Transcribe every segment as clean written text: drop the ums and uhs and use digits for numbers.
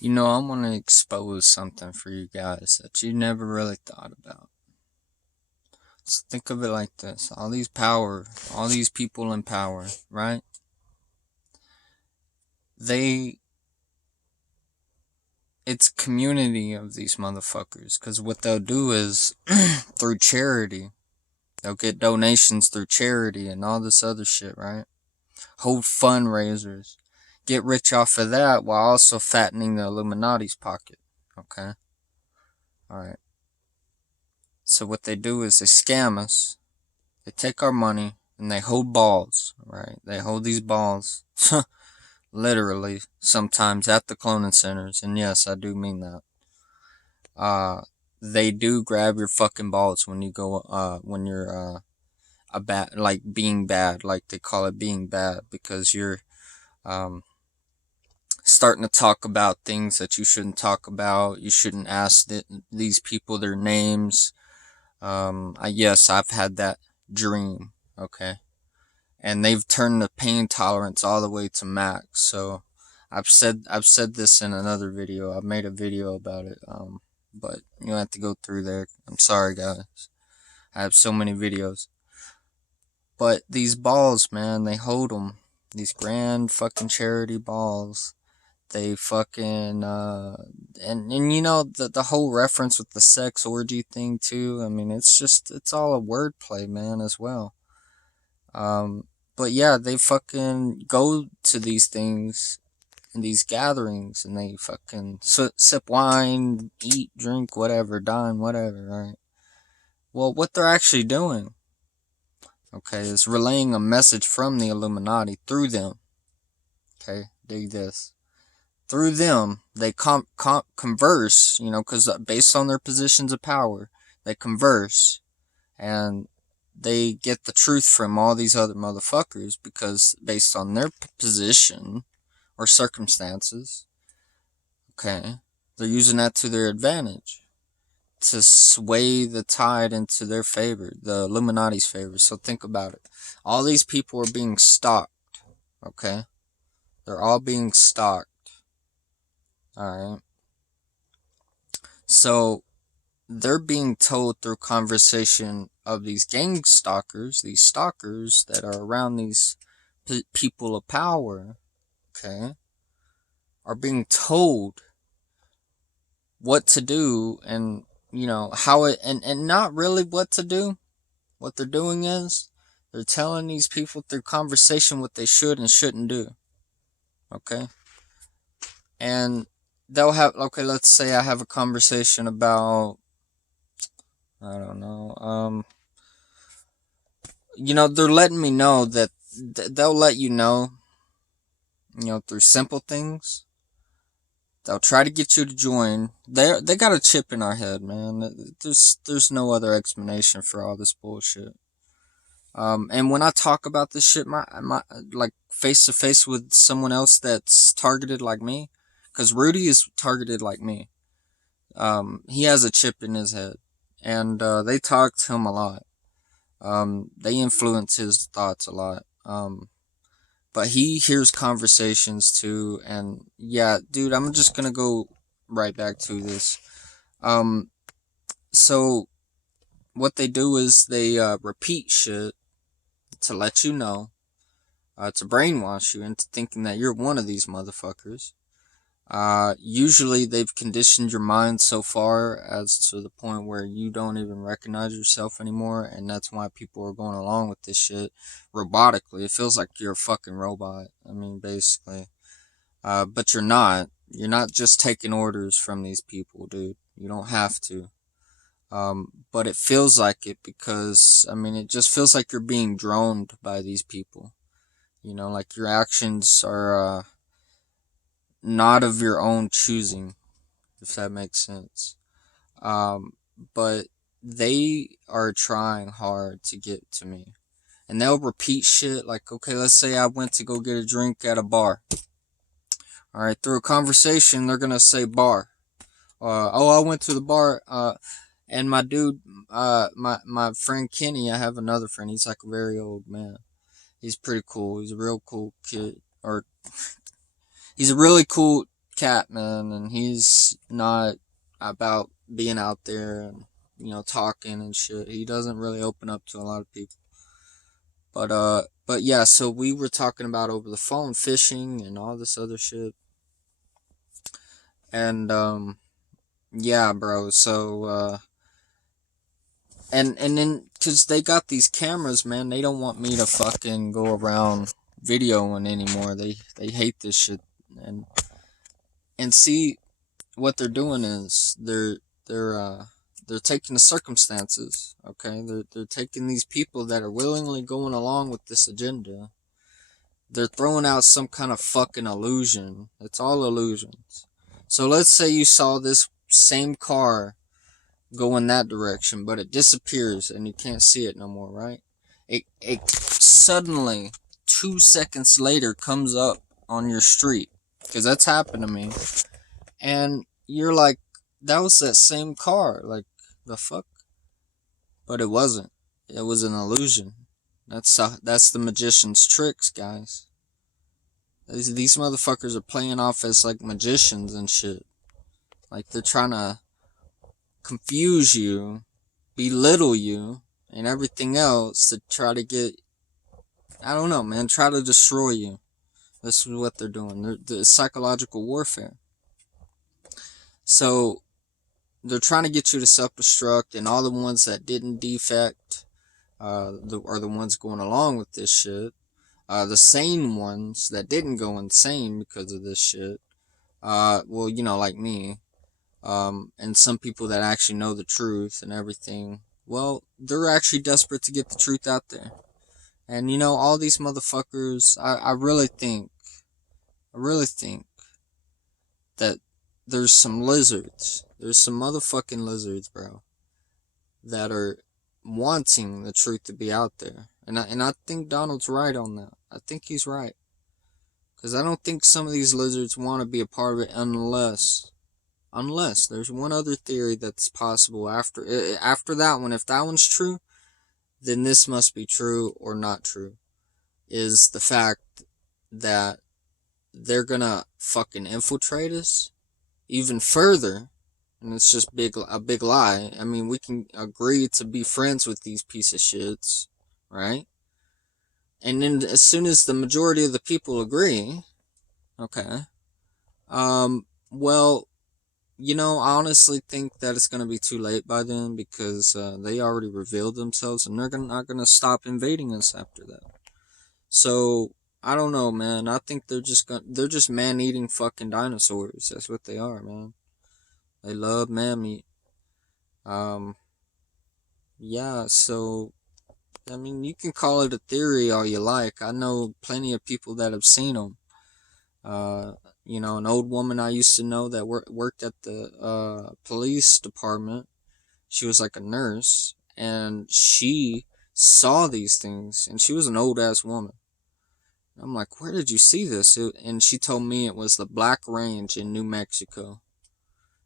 You know, I want to expose something for you guys that you never really thought about. So think of it like this. All these people in power, right? They, it's community of these motherfuckers. Because what they'll do is, through charity, they'll get donations through charity and all this other shit, right? Hold fundraisers. Get rich off of that while also fattening the Illuminati's pocket. Okay? Alright. So what they do is they scam us. They take our money and they hold balls, right? They hold these balls, literally, sometimes at the cloning centers. And yes, I do mean that. They do grab your fucking balls when you go, when you're, a bad, like being bad, like they call it being bad, because you're, um, starting to talk about things that you shouldn't talk about. You shouldn't ask these people their names. Yes, I've had that dream, okay? And they've turned the pain tolerance all the way to max. So I've said this in another video. I've made a video about it. But you have to go through there. I'm sorry, guys. I have so many videos. But these balls, man, they hold them. These grand fucking charity balls. They fucking, and you know, the whole reference with the sex orgy thing too. I mean, it's all a wordplay, man, as well. Um, but yeah, they fucking go to these things and these gatherings and they fucking sip wine, eat, drink, whatever, dine, whatever, right? Well, what they're actually doing, okay, is relaying a message from the Illuminati through them. Okay, dig this. Through them, they converse, you know, because based on their positions of power, they converse and they get the truth from all these other motherfuckers because based on their position or circumstances, okay, they're using that to their advantage to sway the tide into their favor, the Illuminati's favor. So think about it. All these people are being stalked, okay? They're all being stalked, alright? So they're being told through conversation of these gang stalkers, these stalkers that are around these people of power, okay, are being told what to do and, you know, how it, and not really what to do. What they're doing is they're telling these people through conversation what they should and shouldn't do, okay? And they'll have, okay, let's say I have a conversation about, I don't know, you know, they're letting me know that they'll let you know, through simple things. They'll try to get you to join. They got a chip in our head, man. There's no other explanation for all this bullshit. And when I talk about this shit, my like face to face with someone else that's targeted like me, because Rudy is targeted like me. He has a chip in his head, and they talk to him a lot. They influence his thoughts a lot. But he hears conversations too, and yeah, dude, I'm just gonna go right back to this. Um, so what they do is they repeat shit to let you know, to brainwash you into thinking that you're one of these motherfuckers. Usually they've conditioned your mind so far as to the point where you don't even recognize yourself anymore, and that's why people are going along with this shit robotically. It feels like you're a fucking robot. I mean, basically. But you're not. You're not just taking orders from these people, dude. You don't have to. But it feels like it because, I mean, it just feels like you're being droned by these people. You know, like your actions are, not of your own choosing, if that makes sense. Um, but they are trying hard to get to me. And they'll repeat shit like, okay, let's say I went to go get a drink at a bar. Alright, through a conversation, they're gonna say bar. Oh, I went to the bar, and my dude, my friend Kenny, I have another friend, he's like a very old man. He's pretty cool, he's a real cool kid, or he's a really cool cat, man, and he's not about being out there and, talking and shit. He doesn't really open up to a lot of people. But yeah, so we were talking about over the phone fishing and all this other shit. And, yeah, bro, so, and then, cause they got these cameras, man, they don't want me to fucking go around videoing anymore. They hate this shit. And see, what they're doing is they're taking the circumstances, okay? They're taking these people that are willingly going along with this agenda. They're throwing out some kind of fucking illusion. It's all illusions. So let's say you saw this same car go in that direction, but it disappears and you can't see it no more, right? It suddenly 2 seconds later comes up on your street, because that's happened to me, and you're like, that was that same car, like, the fuck? But it wasn't. It was an illusion. That's the magician's tricks, guys. These motherfuckers are playing off as like magicians and shit. Like, they're trying to confuse you, belittle you, and everything else to try to get, I don't know, man, try to destroy you. This is what they're doing. They're psychological warfare. So, they're trying to get you to self-destruct, and all the ones that didn't defect are the ones going along with this shit. The sane ones that didn't go insane because of this shit, well, like me, and some people that actually know the truth and everything, well, they're actually desperate to get the truth out there. And, all these motherfuckers, I really think that there's some lizards. There's some motherfucking lizards, bro, that are wanting the truth to be out there. And I think Donald's right on that. I think he's right. Because I don't think some of these lizards want to be a part of it unless there's one other theory that's possible after that one. If that one's true, then this must be true or not true. Is the fact that they're gonna fucking infiltrate us even further, and it's just a big lie. I mean, we can agree to be friends with these piece of shits, right? And then as soon as the majority of the people agree, okay, well, I honestly think that it's gonna be too late by then, because they already revealed themselves, and they're not gonna stop invading us after that. So I don't know, man. I think they're just man-eating fucking dinosaurs. That's what they are, man. They love man meat. Yeah. So, I mean, you can call it a theory all you like. I know plenty of people that have seen them. An old woman I used to know that worked at the police department. She was like a nurse, and she saw these things, and she was an old ass woman. I'm like, where did you see this? And she told me it was the Black Range in New Mexico.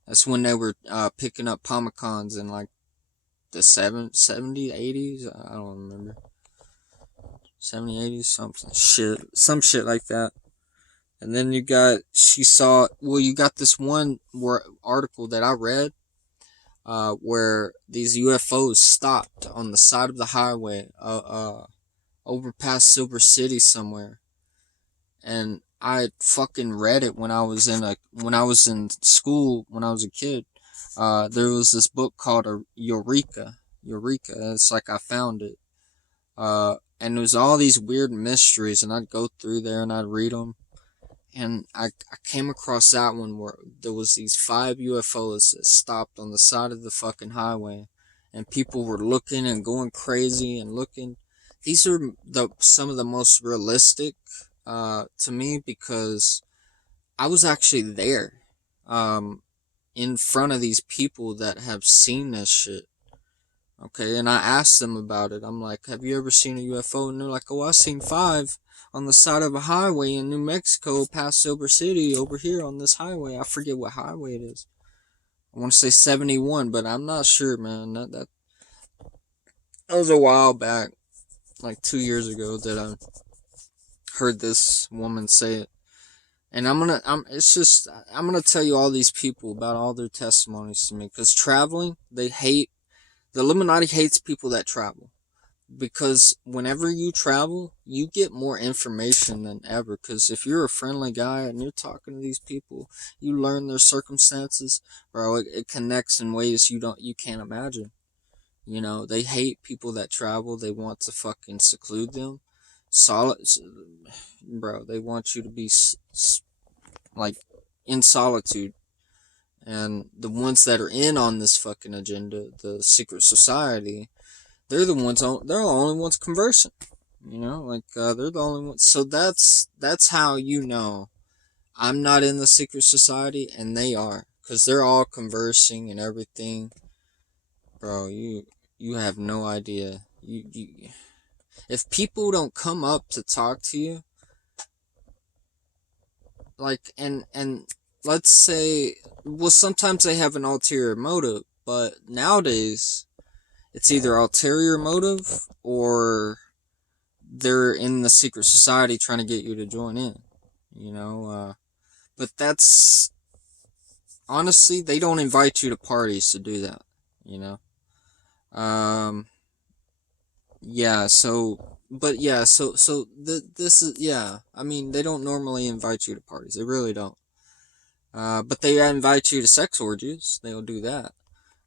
That's when they were picking up Pomicons in like the 70s, 80s. I don't remember. 70s, 80s, some shit like that. And then you got this one article that I read, where these UFOs stopped on the side of the highway, over past Silver City somewhere. And I fucking read it when I was in school, when I was a kid. There was this book called Eureka. It's like I found it. And there was all these weird mysteries, and I'd go through there and I'd read them. And I came across that one where there was these 5 UFOs that stopped on the side of the fucking highway, and people were looking and going crazy and looking. These are some of the most realistic to me, because I was actually there, in front of these people that have seen this shit. Okay, and I asked them about it. I'm like, have you ever seen a UFO? And they're like, oh, I've seen 5 on the side of a highway in New Mexico past Silver City over here on this highway. I forget what highway it is. I want to say 71, but I'm not sure, man. That was a while back, like 2 years ago, that I heard this woman say it. And I'm gonna tell you all these people about all their testimonies to me, because traveling, the Illuminati hates people that travel, because whenever you travel, you get more information than ever. Because if you're a friendly guy and you're talking to these people, you learn their circumstances, bro. It connects in ways you can't imagine. They hate people that travel. They want to fucking seclude them. Solid, bro. They want you to be like in solitude. And the ones that are in on this fucking agenda, the secret society, they're the ones. They're the only ones conversing. They're the only ones. So that's how I'm not in the secret society and they are, because they're all conversing and everything. Bro, you have no idea. If people don't come up to talk to you, like, and let's say, well, sometimes they have an ulterior motive, but nowadays it's either ulterior motive or they're in the secret society trying to get you to join in. But that's honestly, they don't invite you to parties to do that. You know. Yeah. This is, yeah. I mean, they don't normally invite you to parties. They really don't. But they invite you to sex orgies. They'll do that.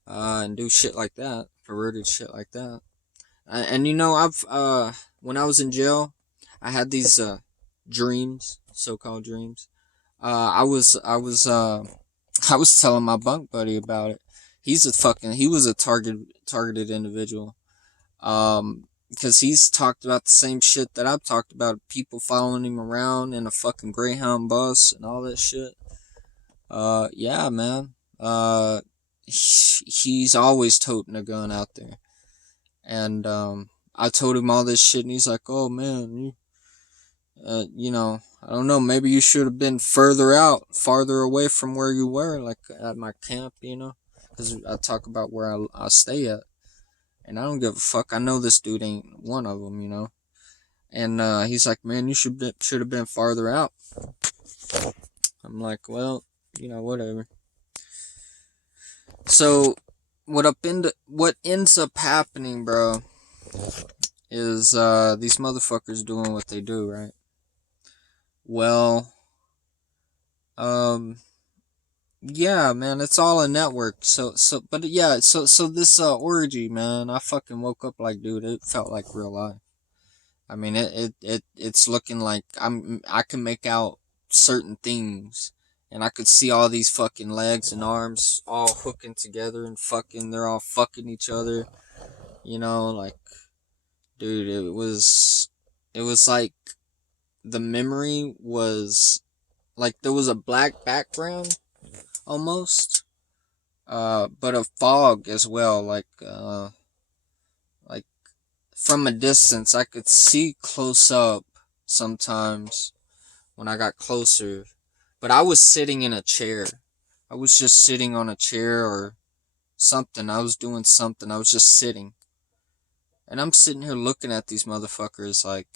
And do shit like that, perverted shit like that. And I've when I was in jail, I had these dreams, so-called dreams. I was telling my bunk buddy about it. He was a targeted individual. Because he's talked about the same shit that I've talked about, people following him around in a fucking Greyhound bus and all that shit. Yeah, man. He's always toting a gun out there. And, I told him all this shit, and he's like, oh, man, I don't know, maybe you should have been farther away from where you were, like, at my camp, because I talk about where I stay at, and I don't give a fuck. I know this dude ain't one of them, and, he's like, man, you should have been farther out. I'm like, well, whatever. So, what ends up happening, bro, is these motherfuckers doing what they do, right? Well, yeah, man, it's all a network. But yeah, so this orgy, man, I fucking woke up like, dude, it felt like real life. I mean, it's looking like I can make out certain things, and I could see all these fucking legs and arms all hooking together and they're all fucking each other, like, dude, it was like the memory was like there was a black background almost, but a fog as well, like from a distance I could see close up sometimes when I got closer, but I was sitting in a chair. I was just sitting on a chair or something. I was doing something. I was just sitting. And I'm sitting here looking at these motherfuckers like,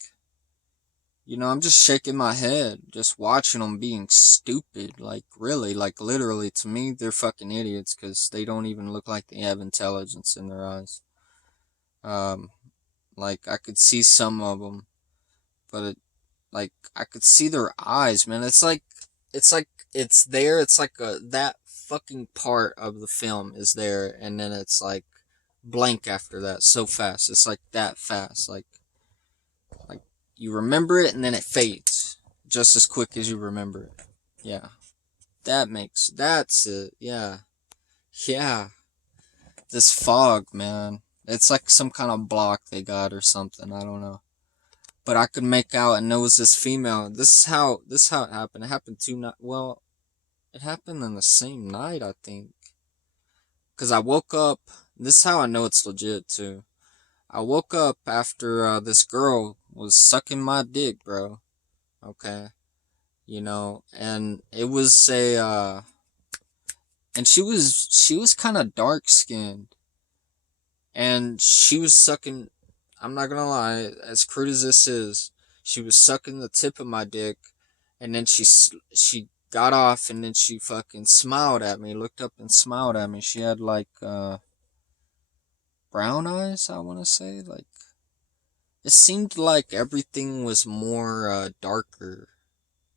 I'm just shaking my head, just watching them being stupid. Like, really, like, literally, to me, they're fucking idiots, because they don't even look like they have intelligence in their eyes. Like, I could see some of them, but, I could see their eyes, man. It's like, it's there, it's like that fucking part of the film is there, and then it's like, blank after that, so fast. It's like that fast, like, you remember it and then it fades just as quick as you remember it. Yeah. That's it. Yeah. Yeah. This fog, man. It's like some kind of block they got or something. I don't know. But I could make out, and there was this female. This is how it happened. It happened it happened in the same night, I think. Cause I woke up. This is how I know it's legit too. I woke up after this girl was sucking my dick, bro. Okay. And it was and she was kind of dark skinned. And she was sucking, I'm not gonna lie, as crude as this is, she was sucking the tip of my dick, And then she got off, and then she fucking smiled at me, looked up and smiled at me. She had like brown eyes, I want to say. Like, it seemed like everything was more darker.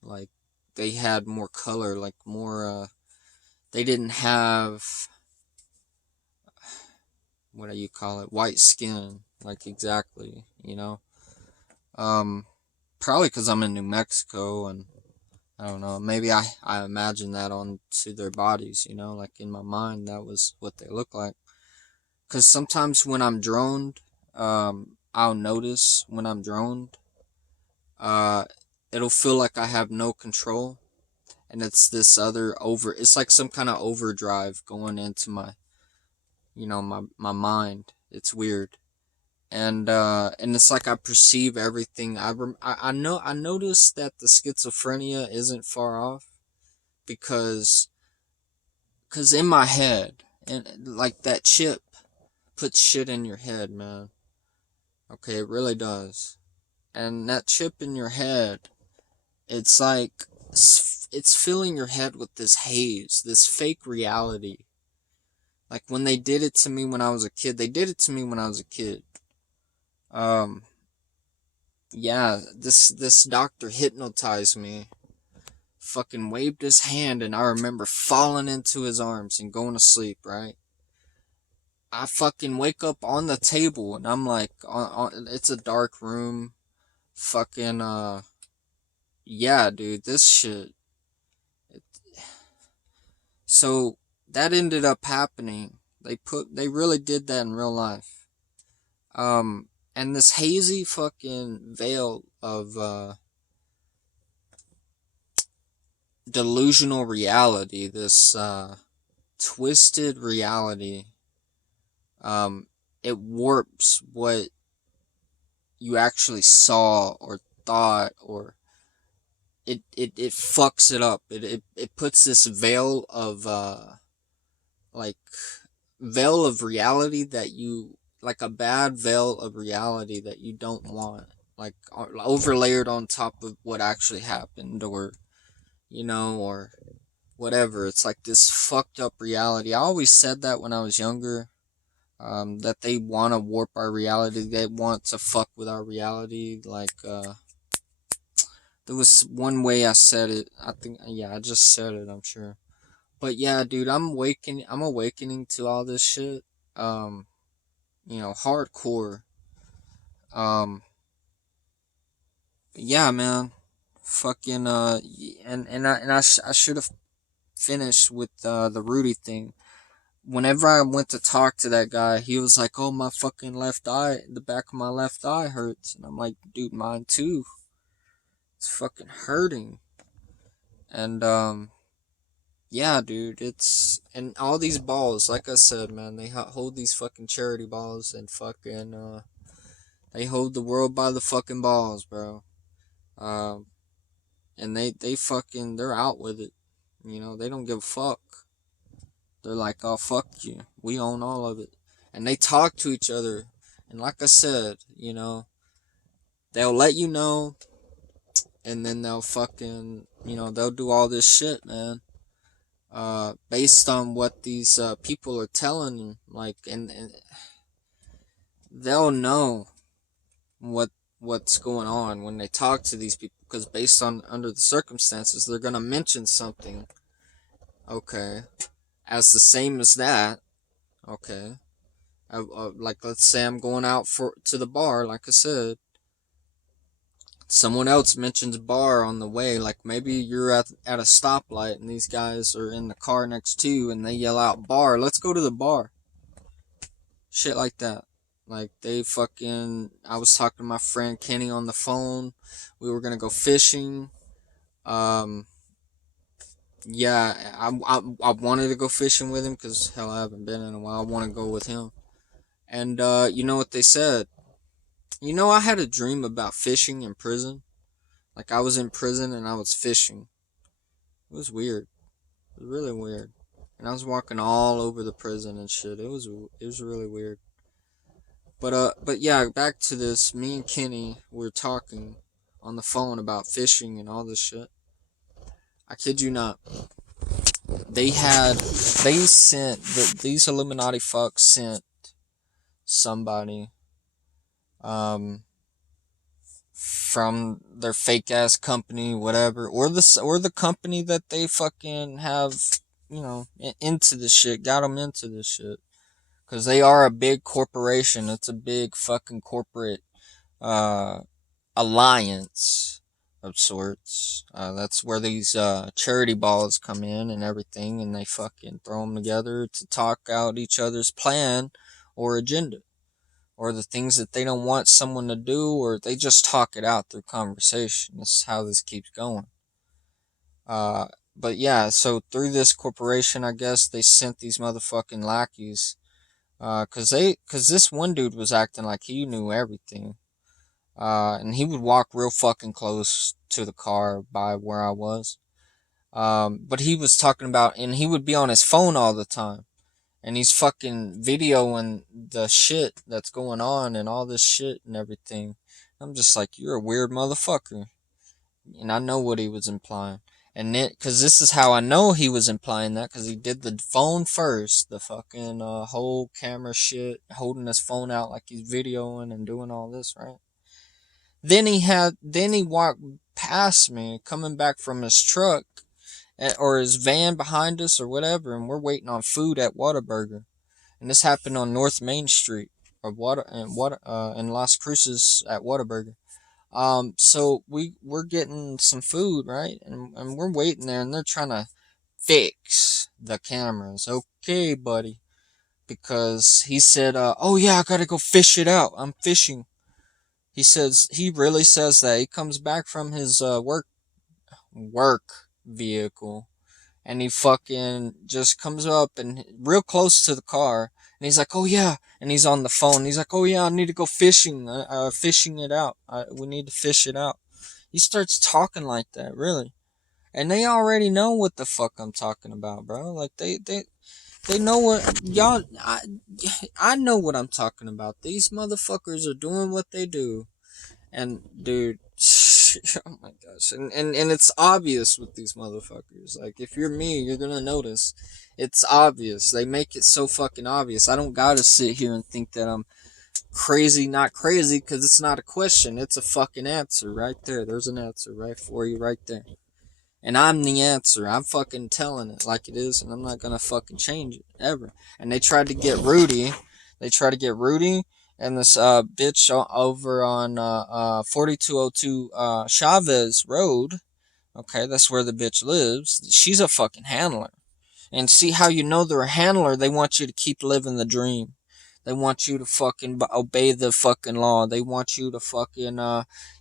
Like, they had more color, like more they didn't have, what do you call it, white skin, like, exactly, you know. um Probably because I'm in New Mexico, and I don't know, maybe I imagine that onto their bodies, you know, like in my mind that was what they look like. Because sometimes when I'm droned, I'll notice when I'm droned, uh it'll feel like I have no control, and it's this other over, it's like some kind of overdrive going into my, you know, my mind. It's weird. And it's like I perceive everything. I know, I noticed that the schizophrenia isn't far off, because in my head, and like that chip puts shit in your head, man. Okay, it really does. And that chip in your head, it's like it's filling your head with this haze, this fake reality. Like when they did it to me when I was a kid, they did it to me when I was a kid. Um, yeah, this doctor hypnotized me. Fucking waved his hand, and I remember falling into his arms and going to sleep, right? I fucking wake up on the table, and I'm like, it's a dark room. Fucking, yeah, dude, this shit. It, so, that ended up happening. They really did that in real life. And this hazy fucking veil of, delusional reality, this, twisted reality, um, it warps what you actually saw or thought, or it fucks it up. It puts this veil of like veil of reality that you, like a bad veil of reality that you don't want, like overlayered on top of what actually happened, or you know, or whatever. It's like this fucked up reality. I always said that when I was younger. That they want to warp our reality. They want to fuck with our reality. Like, there was one way I said it. I think, yeah, I just said it, I'm sure. But yeah, dude, I'm awakening to all this shit. Um, you know, hardcore. Um, yeah, man. Fucking, I should have finished with, the Rudy thing. Whenever I went to talk to that guy, he was like, "Oh, my fucking left eye, the back of my left eye hurts." And I'm like, "Dude, mine too. It's fucking hurting." And, yeah, dude, and all these balls, like I said, man, they hold these fucking charity balls, and fucking, they hold the world by the fucking balls, bro. Um, and they fucking, they're out with it. You know, they don't give a fuck. They're like, "Oh, fuck you. We own all of it." And they talk to each other. And like I said, you know, they'll let you know, and then they'll fucking, you know, they'll do all this shit, man. Based on what these, people are telling them. Like, and they'll know what what's going on when they talk to these people. Because based on, under the circumstances, they're going to mention something. Okay. As the same as that. Okay. Like, let's say I'm going out to the bar, like I said. Someone else mentions bar on the way, like maybe you're at a stoplight and these guys are in the car next to you and they yell out bar, let's go to the bar. Shit like that. Like, they fucking, I was talking to my friend Kenny on the phone. We were gonna go fishing. Um, yeah, I wanted to go fishing with him because, hell, I haven't been in a while. I want to go with him. And, you know what they said? You know, I had a dream about fishing in prison. Like, I was in prison and I was fishing. It was weird. It was really weird. And I was walking all over the prison and shit. It was really weird. But yeah, back to this. Me and Kenny were talking on the phone about fishing and all this shit. I kid you not. These Illuminati fucks sent somebody, from their fake ass company, whatever, or the company that they fucking have, into this shit, got them into this shit, because they are a big corporation. It's a big fucking corporate uh alliance of sorts. That's where these charity balls come in and everything, and they fucking throw them together to talk out each other's plan or agenda, or the things that they don't want someone to do, or they just talk it out through conversation. This is how this keeps going. But yeah, so through this corporation, I guess they sent these motherfucking lackeys, cause this one dude was acting like he knew everything. And he would walk real fucking close to the car by where I was. But he was talking about, and he would be on his phone all the time. And he's fucking videoing the shit that's going on and all this shit and everything. I'm just like, you're a weird motherfucker. And I know what he was implying. And then, cause this is how I know he was implying that, cause he did the phone first. The fucking, whole camera shit, holding his phone out like he's videoing and doing all this, right? Then he walked past me, coming back from his truck, or his van behind us, or whatever, and we're waiting on food at Whataburger. And this happened on North Main Street, or in Las Cruces at Whataburger. So we're getting some food, right? And we're waiting there, and they're trying to fix the cameras. Okay, buddy. Because he said, oh yeah, I gotta go fish it out. I'm fishing. He really says that. He comes back from his work vehicle, and he fucking just comes up and real close to the car, and he's like, oh yeah, and he's on the phone. He's like, oh yeah, I need to go fishing, fishing it out. We need to fish it out. He starts talking like that, really. And they already know what the fuck I'm talking about, bro. Like, they know what, y'all, I know what I'm talking about. These motherfuckers are doing what they do. And, dude, oh my gosh. And it's obvious with these motherfuckers. Like, if you're me, you're gonna notice. It's obvious. They make it so fucking obvious. I don't gotta sit here and think that I'm crazy, not crazy, because it's not a question. It's a fucking answer right there. There's an answer right for you right there. And I'm the answer. I'm fucking telling it like it is, and I'm not gonna fucking change it, ever. And they tried to get Rudy. And this, bitch over on, 4202, Chavez Road. Okay, that's where the bitch lives. She's a fucking handler. And see how you know they're a handler? They want you to keep living the dream. They want you to fucking obey the fucking law. They want you to fucking,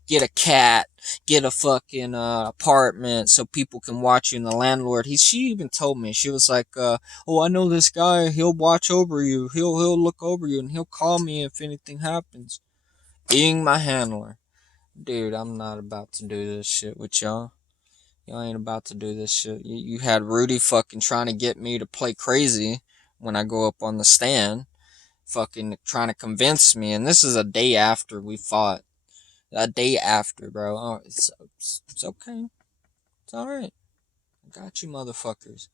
get a cat, get a fucking apartment so people can watch you. And the landlord, she even told me, she was like, oh, I know this guy, he'll watch over you, he'll look over you, and he'll call me if anything happens. Being my handler. Dude, I'm not about to do this shit with y'all. Y'all ain't about to do this shit. You had Rudy fucking trying to get me to play crazy when I go up on the stand, fucking trying to convince me, and this is a day after we fought. A day after, bro. Oh, it's okay. It's alright. I got you, motherfuckers.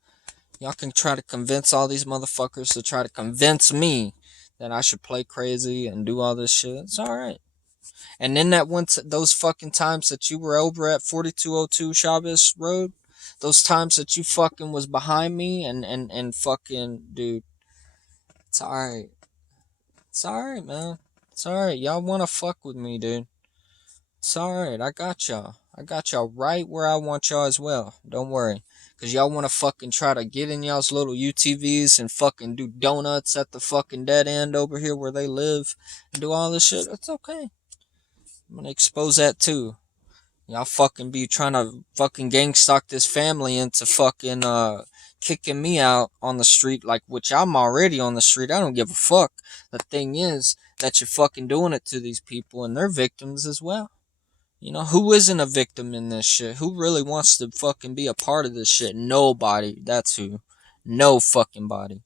Y'all can try to convince all these motherfuckers to try to convince me that I should play crazy and do all this shit. It's alright. And then those fucking times that you were over at 4202 Chavez Road, those times that you fucking was behind me and fucking, dude, it's alright. It's alright, man. It's alright. Y'all wanna fuck with me, dude. It's alright, I got y'all. I got y'all right where I want y'all as well. Don't worry. Cause y'all wanna fucking try to get in y'all's little UTVs and fucking do donuts at the fucking dead end over here where they live and do all this shit. It's okay. I'm gonna expose that too. Y'all fucking be trying to fucking gang stalk this family into fucking, kicking me out on the street, like, which I'm already on the street. I don't give a fuck. The thing is that you're fucking doing it to these people, and they're victims as well. You know, who isn't a victim in this shit? Who really wants to fucking be a part of this shit? Nobody. That's who. No fucking body.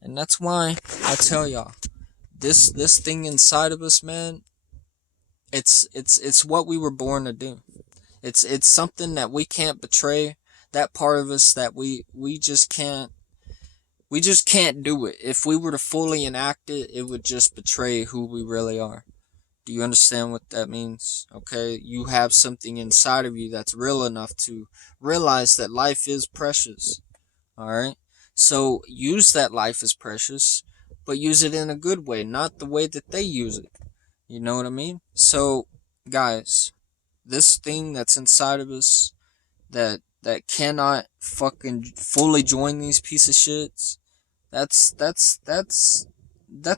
And that's why I tell y'all, this thing inside of us, man, it's what we were born to do. It's something that we can't betray, that part of us that we just can't do it. If we were to fully enact it, it would just betray who we really are. Do you understand what that means? Okay, you have something inside of you that's real enough to realize that life is precious. All right, so use that life is precious, but use it in a good way, not the way that they use it. You know what I mean? So, guys, this thing that's inside of us that cannot fucking fully join these piece of shits. That's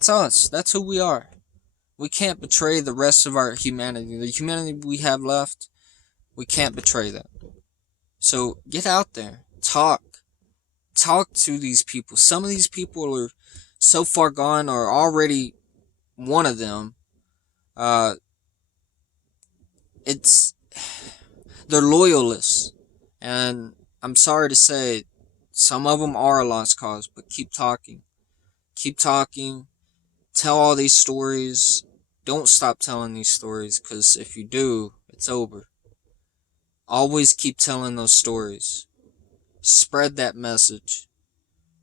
us. That's who we are. We can't betray the rest of our humanity. The humanity we have left, we can't betray that. So get out there, talk to these people. Some of these people are so far gone, or already one of them. Uh, it's they're loyalists, and I'm sorry to say, some of them are a lost cause. But keep talking, tell all these stories. Don't stop telling these stories, because if you do, it's over. Always keep telling those stories. Spread that message.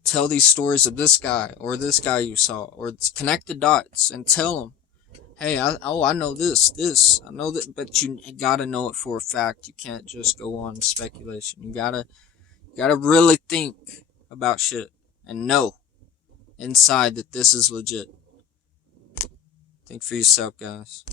Tell these stories of this guy or this guy you saw, or connect the dots and tell them, hey, I know this, I know that, but you gotta know it for a fact. You can't just go on speculation. You gotta really think about shit and know inside that this is legit. Think for yourself, guys.